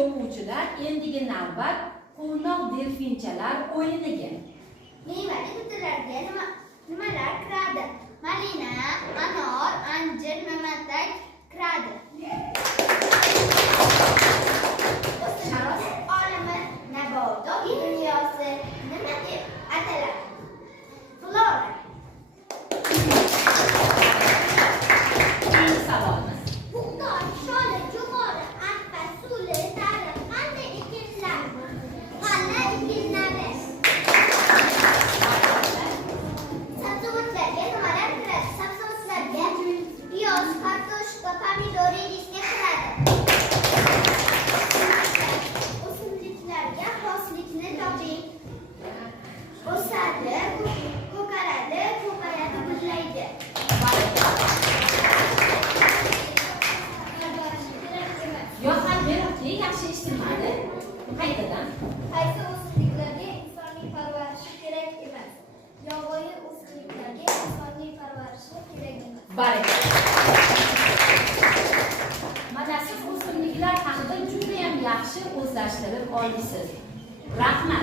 o'quvchilar, endigi navbat quvnoq delfinchalar o'yiniga. Mevali butalarga nimalar kiradi? Malina, anor, anjir, namatak kiradi. O'simlik olami nabotot dunyosi nima deb ataladi? Flora. Savolimiz. Bug'doy, sholi, jo'xori, arpa, suli, tariq qanday ekinlar? G'alla ekinlari. Sabzavotlarga nimalar kiradi? Sabzavotlarga piyoz, kartoshka, pomidor, rediska kiradi. O'simliklarga xoslikni toping. O'sadi, ko'karadi, ko'payadi, gullaydi. Yo'qol beribdi, yaxshi eshitmadi. Qaytadan. Qaysi o'simliklarga insonning parvarishi kerak emas? Yovvoyi o'simliklarga insonning parvarishi kerak emas. Barakalla. Mana siz o'simliklar haqida juda ham yaxshi o'zlashtirib olibsiz. Rahmat.